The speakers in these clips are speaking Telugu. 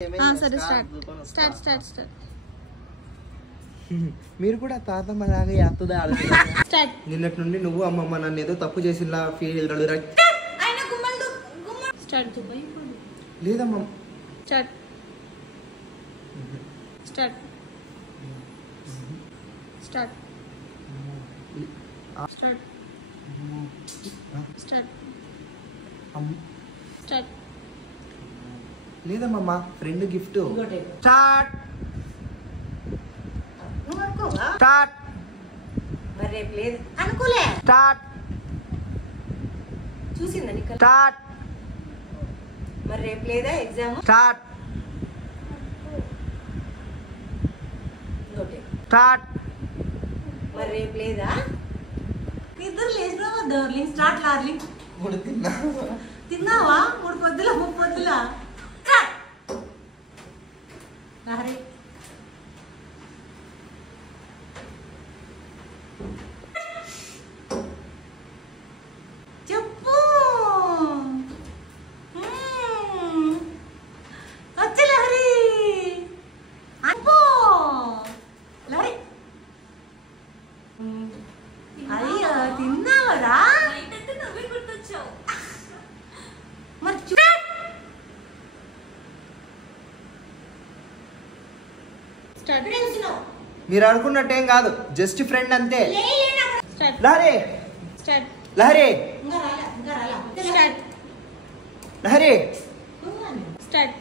సరే స్టార్ట్ మీరు కూడా తాతమ్మ లాగా యాత్తుదా స్టార్ట్. నిన్నటి నుండి నువ్వు అమ్మమ్మ నన్ను ఏదో తప్పు చేసిలా ఫీల్ స్టార్ట్ లేదమ్మా. Start start start start start start. లేదమ్మా ఫ్రెండ్ గిఫ్ట్. స్టార్ట్ స్టార్ట్ మరి రేపు లేదు అనుకోలే. స్టార్ట్ చూసిందని స్టార్ట్ మరి రేపు లేదా ఎగ్జామ్. స్టార్ట్ ఇంకోటి స్టార్ట్ మరి రేపు లేదా. ఇద్దరు లేచినా డార్లింగ్. Start darling. తిన్నావా 3 పొద్దుల 3 పొద్దుల. హరి చెప్పు. వచ్చే లహరి అబ్బో లహరి. అయ్యో తిన్నావరా. మరి మీరు అనుకున్నట్టేం కాదు, జస్ట్ ఫ్రెండ్ అంతే. Start Lahari start Lahari start Lahari start.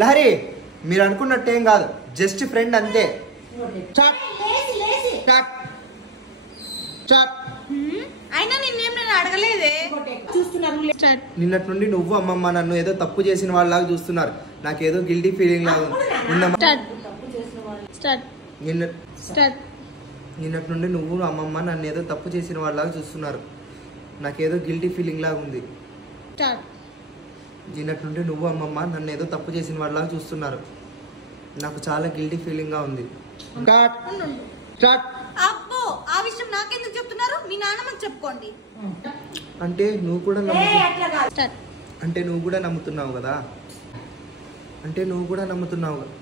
Lahari మీరు అనుకున్నట్టేం కాదు, జస్ట్ ఫ్రెండ్ అంతే. Start start start. అయినా నిన్నేం నేను అడగలేదే. చూస్తున్నారు. స్టార్ట్ నిన్నటి నుండి నువ్వు అమ్మమ్మ నన్ను ఏదో తప్పు చేసిన వాళ్ళలాగా చూస్తున్నారు. నాకేదో గిల్టీ ఫీలింగ్ లాగా ఉంది. Start start start. నిన్నటి నుండి నువ్వు అమ్మమ్మ నన్ను ఏదో తప్పు చేసిన వాళ్ళలాగా చూస్తున్నారు. నాకేదో గిల్టీ ఫీలింగ్ లాగా ఉంది. స్టార్ట్ నిన్నటి నుండి నువ్వు అమ్మమ్మ నన్ను ఏదో తప్పు చేసిన వాళ్ళలాగా చూస్తున్నారు. నాకు చాలా గిల్టీ ఫీలింగ్ గా ఉంది. Start start. అబ్బో ఆ విషయం నాకెందుకు చెప్తున్నారు? మీ నాన్నమ్మకి చెప్పుకోండి. అంటే నువ్వు కూడా స్టార్ట్ అంటే నువ్వు కూడా నమ్ముతున్నావు కదా. అంటే నువ్వు కూడా నమ్ముతున్నావు కదా.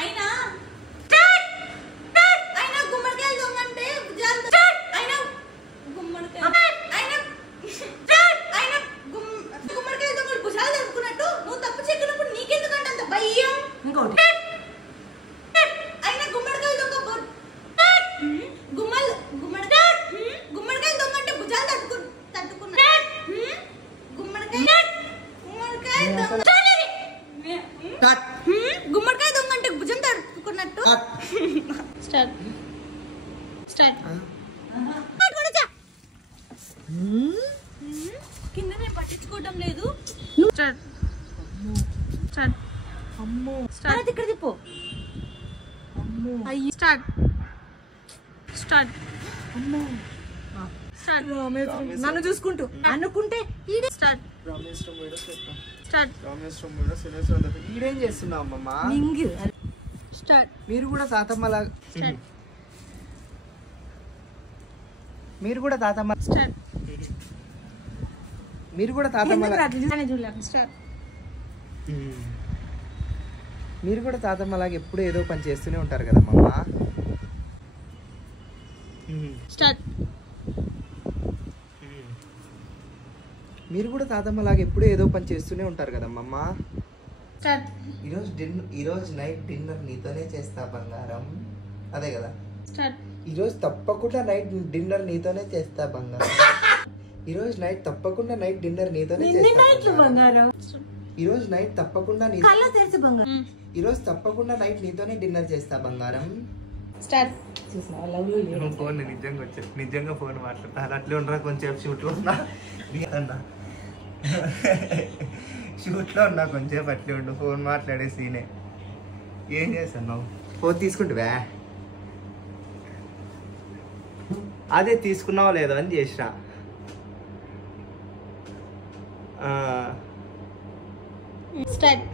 అయినా అయినా గుమ్మడికాయలు దొంగంటే అయినా గుమ్మడికాయలు దొంగలు భుజాలు దొరుకున్నట్టు నువ్వు తప్పు చెక్కినప్పుడు నీకెందుకంటే అంత భయం? ఇంకోటి అయినా గుమ్మడికాయలు దొంగ గుమ్మడికాయలు దొంగ అంటే భుజాలు తట్టుకున్నా. గుమ్మడికాయ దొంగ అంటే భుజం తట్టుకున్నట్టు. Start start. కింద నేను పట్టించుకోవడం లేదు. Start start. అమ్మో స్టార్ట్. ఇక్కడ తిప్పు. అయ్యి స్టార్ట్ స్టార్ట్ అమ్మో స్టార్ట్. నన్ను చూసుకుంటూ అనుకుంటే ఈడే. స్టార్ట్ స్టార్ట్ ఈడేం చేస్తున్నావు అమ్మమ్మ? మింగు. స్టార్ట్. మీరు కూడా తాతమ్మలాగా స్టార్ట్ మీరు కూడా తాతమ్మ స్టార్ట్ మీరు కూడా తాతమ్మలాగా స్టార్ట్. మీరు కూడా తాతమ్మలాగా ఎప్పుడు ఏదో పని చేస్తూనే ఉంటారు కదా అమ్మమ్మ. స్టార్ట్ మీరు కూడా తాతమ్మలాగా ఎప్పుడు ఏదో పని చేస్తూనే ఉంటారు కదా అమ్మమ్మ. స్టార్ట్. ఈరోజు నైట్ డిన్నర్ నీతోనే చేస్తా బంగారం. అదే కదా. స్టార్ట్. ఈరోజు తప్పకుండా నైట్ డిన్నర్ నీతోనే చేస్తా బంగారం. ఈరోజు నైట్ తప్పకుండా నైట్ డిన్నర్ నీతోనే చేస్తా బంగారం. ఈరోజు నైట్ తప్పకుండా కళ్ళ తెరిచి బంగారం. ఈరోజు తప్పకుండా నైట్ నీతోనే డిన్నర్ చేస్తా బంగారం. స్టార్ట్. ఫోన్ నిజంగా వచ్చాను, నిజంగా ఫోన్ మాట్లాడతా. అట్లే ఉండరా కొంచెం షూట్లో ఉన్నా షూట్లో ఉన్నా కొంచెం అట్లే ఉండు. ఫోన్ మాట్లాడే సీనే. ఏం చేస్తున్నావు? ఫోన్ తీసుకుంటువా? అదే తీసుకున్నావా లేదో అని చేసిన. స్టార్ట్.